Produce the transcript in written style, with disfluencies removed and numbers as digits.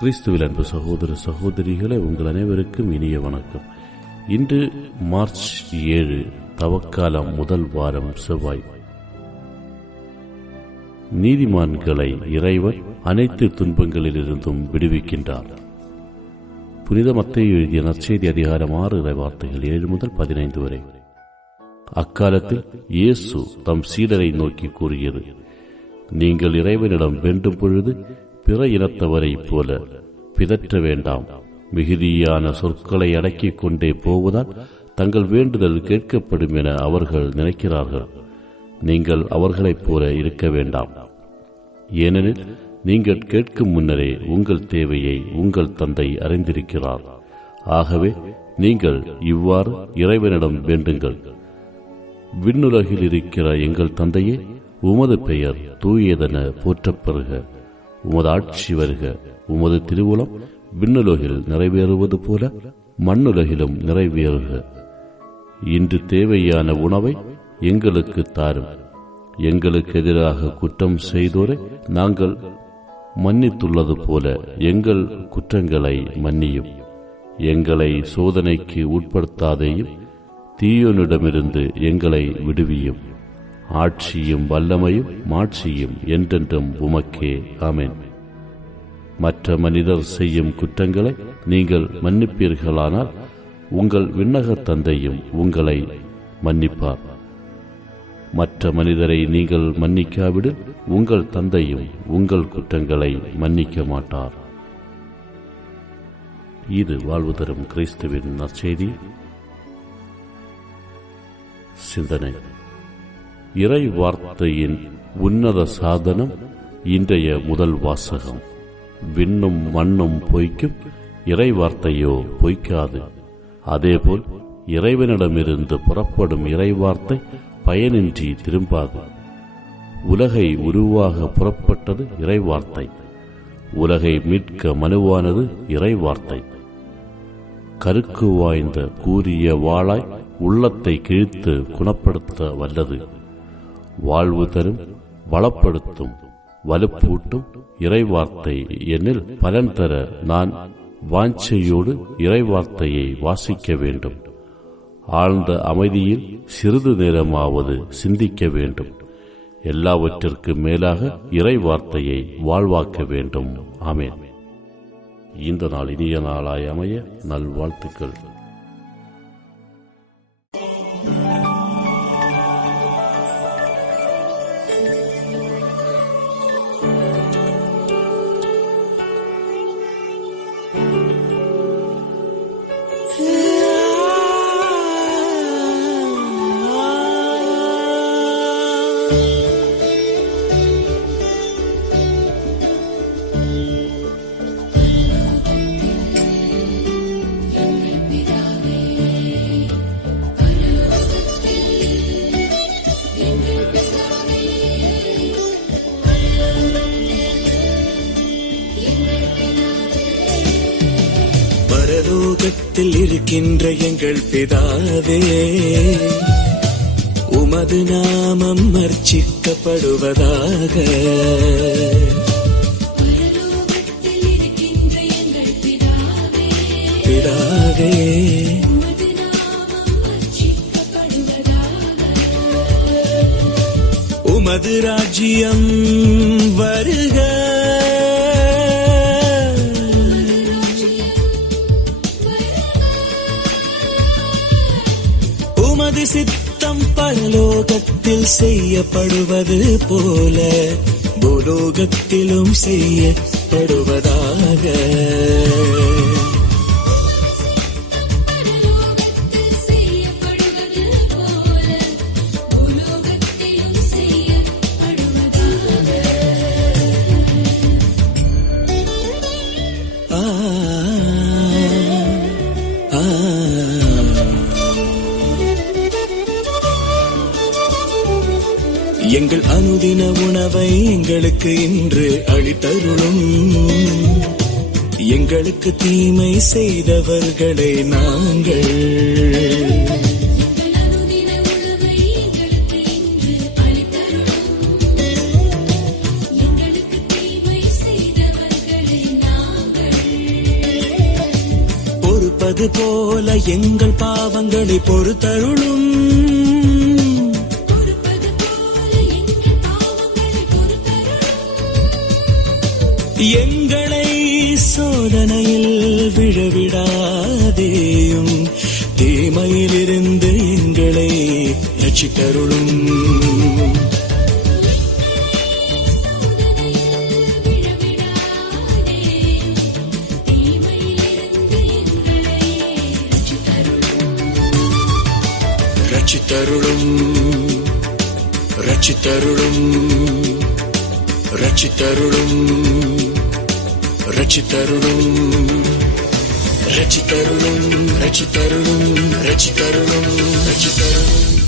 கிறிஸ்துவில் அன்பு சகோதர சகோதரிகளை உங்கள் அனைவருக்கும் இனிய வணக்கம். இன்று மார்ச் 7 தவக்காலம் முதல் வாரம் செவ்வாய். நீதிமான்களை இறைவன் அனைத்து துன்பங்களிலிருந்தும் விடுவிக்கின்றார். புனித மத்தேயு எழுதிய நற்செய்தி அதிகாரம் 6 இறைவார்த்தைகள் 7 முதல் 15 வரை. அக்காலத்தில் இயேசு தம் சீடரை நோக்கி கூறியது: நீங்கள் இறைவனிடம் வேண்டும் பொழுது பிற இனத்தவரைப் போல பிதற்ற வேண்டாம். மிகுதியான சொற்களை அடக்கிக் கொண்டே போவதால் தங்கள் வேண்டுதல் கேட்கப்படும் என அவர்கள் நினைக்கிறார்கள். நீங்கள் அவர்களைப் போல இருக்க வேண்டாம். ஏனெனில் நீங்கள் கேட்கும் முன்னரே உங்கள் தேவையை உங்கள் தந்தை அறிந்திருக்கிறார். ஆகவே நீங்கள் இவ்வாறு இறைவனிடம் வேண்டுங்கள்: விண்ணுலகில் இருக்கிற எங்கள் தந்தையே, உமது பெயர் தூயதென போற்றப்பெறுக. உமது ஆட்சி வருக. உமது திருவுளம் விண்ணுலகில் நிறைவேறுவது போல மண்ணுலகிலும் நிறைவேறுக. இன்று தேவையான உணவை எங்களுக்கு தாரும். எங்களுக்கு எதிராக குற்றம் செய்தோரை நாங்கள் மன்னித்துள்ளது போல எங்கள் குற்றங்களை மன்னியும். எங்களை சோதனைக்கு உட்படுத்தாதேயும், தீயோனிடமிருந்து எங்களை விடுவியும். ஆட்சியும் வல்லமையும் மாட்சியும் என்றென்றும் உமக்கே. ஆமென். மற்ற மனிதர் செய்யும் குற்றங்களை நீங்கள் மன்னிப்பீர்களானால் உங்கள் விண்ணக தந்தையும் உங்களை மன்னிப்பார். மற்ற மனிதரை நீங்கள் மன்னிக்காவிடில் உங்கள் தந்தையும் உங்கள் குற்றங்களை மன்னிக்க மாட்டார். இது வாழ்வு தரும் கிறிஸ்துவின் நற்செய்தி. சிந்தனை: இறை வார்த்தையின் உன்னத சாதனம். இன்றைய முதல் வாசகம்: விண்ணும் மண்ணும் பொய்க்கும், இறை வார்த்தையோ பொய்க்காது. அதேபோல் இறைவனிடமிருந்து புறப்படும் இறை வார்த்தை பயனின்றி திரும்பாது. உலகை உருவாக புறப்பட்டது இறை வார்த்தை. உலகை மீட்க மனுவானது இறை வார்த்தை. கருக்கு வாய்ந்த கூரிய வாளாய் உள்ளத்தை கிழித்து குணப்படுத்த வல்லது. வாழ்வு தரும், வளப்படுத்தும், வலுப்பூட்டும் இறைவார்த்தை என்னில் பலன் தர நான் வாஞ்சையோடு இறைவார்த்தையை வாசிக்க வேண்டும். ஆழ்ந்த அமைதியில் சிறிது நேரமாவது சிந்திக்க வேண்டும். எல்லாவற்றிற்கும் மேலாக இறைவார்த்தையை வாழ்வாக்க வேண்டும். ஆமென். இந்த நாள் இனிய நாளாய் அமைய நல்வாழ்த்துக்கள். பரலோகத்தில் இருக்கின்ற எங்கள் பிதாவே, உமது நாமம் அர்ச்சிக்கப்படுவதாக. பிதாவே, உமது ராஜ்யம் வருக. உமது சித்தம் பரலோகத்தில் செய்யப்படுவது போல பூலோகத்திலும் செய்யப்படுவதாக. எங்கள் அனுதின உணவை எங்களுக்கு இன்று அளித்தருளும். எங்களுக்கு தீமை செய்தவர்களை நாங்கள் பொறுப்பது போல எங்கள் பாவங்களை பொறுத்தருளும். எங்களை சோதனையில் விழவிடாதேயும், தீமையிலிருந்து எங்களை ரட்சித்தருளும். ரட்சித்தருளும், ரட்சித்தருளும், ரட்சித்தருளும், ரட்சித்தருளும், ரட்சித்தருளும், ரட்சித்தருளும், ரட்சித்தருளும், ரட்சித்தருளும்.